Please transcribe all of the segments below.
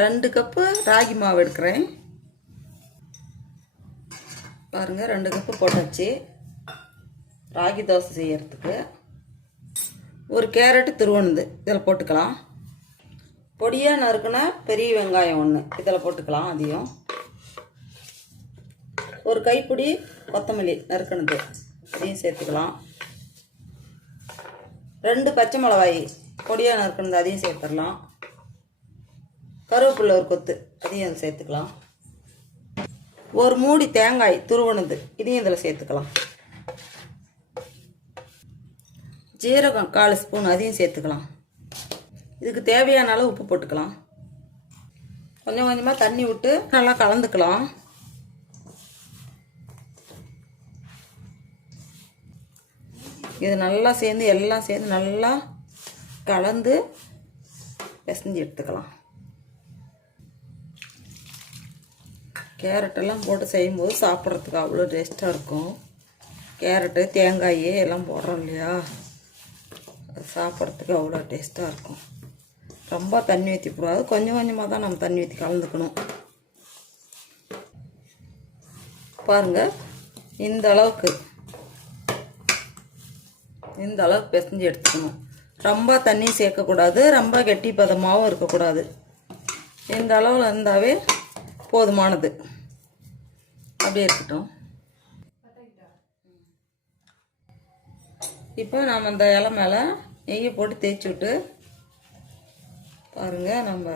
ரெண்டு கப்பு ராகி மாவு எடுக்கிறேன். பாருங்கள் ரெண்டு கப்பு போட்டாச்சு. ராகி தோசை செய்யறதுக்கு. ஒரு கேரட்டு திருவணுது இதில் போட்டுக்கலாம். பொடியாக நறுக்குனா பெரிய வெங்காயம் ஒன்று இதில் போட்டுக்கலாம் அதையும் ஒரு கைப்பிடி கொத்தமல்லி நறுக்கணுது அதையும் சேர்த்துக்கலாம். ரெண்டு பச்சை மிளகாய் பொடியாக நறுக்குனது அதையும் சேர்த்துடலாம். கருவேப்பிலை ஒரு கொத்து அதையும் அதில் சேர்த்துக்கலாம். ஒரு மூடி தேங்காய் துருவனது இதையும் இதில் சேர்த்துக்கலாம். ஜீரகம் கால் ஸ்பூன் அதையும் சேர்த்துக்கலாம். இதுக்கு தேவையான அளவு உப்பு போட்டுக்கலாம். கொஞ்சம் கொஞ்சமாக தண்ணி விட்டு நல்லா கலந்துக்கலாம். இது நல்லா சேர்ந்து எல்லாம் சேர்ந்து நல்லா கலந்து பிசைஞ்சு எடுத்துக்கலாம். கேரட்டெல்லாம் போட்டு செய்யும்போது சாப்பிட்றதுக்கு அவ்வளோ டேஸ்ட்டாக இருக்கும். கேரட்டு தேங்காய் எல்லாம் போடுறோம் இல்லையா? அது சாப்பிட்றதுக்கு அவ்வளோ டேஸ்ட்டாக இருக்கும். ரொம்ப தண்ணி ஊற்றிக்கூடாது கொஞ்சம் கொஞ்சமாக தான் நம்ம தண்ணி ஊற்றி கலந்துக்கணும். பாருங்கள் இந்த அளவுக்கு இந்த அளவுக்கு பிசைஞ்சு எடுத்துக்கணும். ரொம்ப தண்ணி சேர்க்கக்கூடாது. ரொம்ப கெட்டி பதமாகவும் இருக்கக்கூடாது. இந்த அளவில் இருந்தாவே போதுமானது. அப்படியே இருக்கட்டும். இப்போ நம்ம அந்த இலை மேலே நெய்யை போட்டு தேய்ச்சி விட்டு பாருங்கள் நம்ம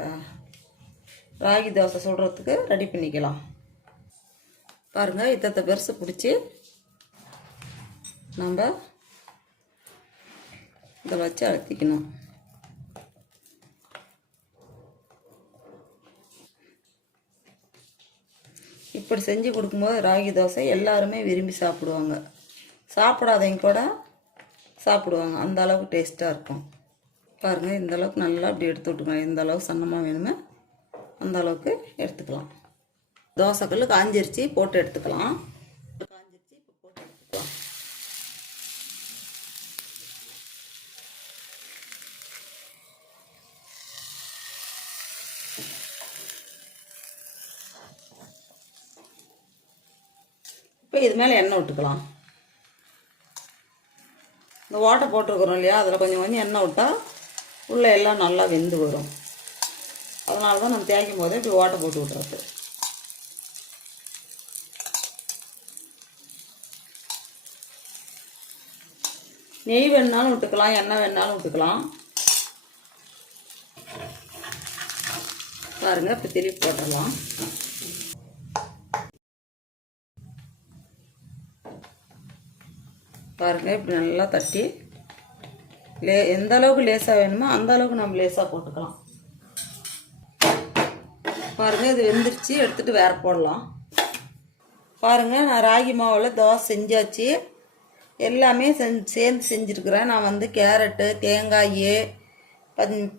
ராகி தோசை சுடுறதுக்கு ரெடி பண்ணிக்கலாம். பாருங்கள் இத்தத்தை பெருசு பிடிச்சி நம்ம இதை வச்சு அழுத்திக்கணும். இப்படி செஞ்சு கொடுக்கும்போது ராகி தோசை எல்லாருமே விரும்பி சாப்பிடுவாங்க. சாப்பிடாதவங்க கூட சாப்பிடுவாங்க. அந்த அளவுக்கு டேஸ்ட்டாக இருக்கும். பாருங்கள் இந்த அளவுக்கு நல்லா அப்படி எடுத்து விட்டுக்கலாம் எந்த அளவுக்கு சன்னமாக வேணுமோ அந்த அளவுக்கு எடுத்துக்கலாம். தோசைக்கல் காஞ்சிருச்சு போட்டு எடுத்துக்கலாம். இப்போ இது மேலே எண்ணெய் விட்டுக்கலாம். இந்த ஓட்டை போட்டிருக்கிறோம் இல்லையா? அதில் கொஞ்சம் கொஞ்சம் எண்ணெய் விட்டால் உள்ளே எல்லாம் நல்லா வெந்து வரும். அதனால தான் நம்ம தேய்க்கும் போதே இப்படி ஓட்டை போட்டு விட்றது. நெய் வேணுனாலும் விட்டுக்கலாம் எண்ணெய் வேணுனாலும் விட்டுக்கலாம். பாருங்கள் இப்போ திருப்பி போட்டுடலாம். பாருங்கள் இப்படி நல்லா தட்டி. லே எந்த அளவுக்கு லேசாக வேணுமோ அந்த அளவுக்கு நம்ம லேசாக போட்டுக்கலாம். பாருங்கள் இது வெந்துருச்சு. எடுத்துகிட்டு வேற போடலாம். பாருங்கள் நான் ராகி மாவில் தோசை செஞ்சாச்சு. எல்லாமே செஞ்சு சேர்ந்து செஞ்சுருக்கிறேன். நான் வந்து கேரட்டு தேங்காய்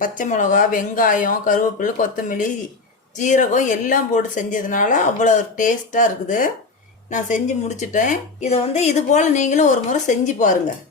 பச்சை மிளகா வெங்காயம் கருவேப்பிலை கொத்தமல்லி ஜீரகம் எல்லாம் போட்டு செஞ்சதுனால அவ்வளோ டேஸ்ட்டாக இருக்குது. நான் செஞ்சு முடிச்சுட்டேன். இதை வந்து இது போல் நீங்களும் ஒரு முறை செஞ்சு பாருங்கள்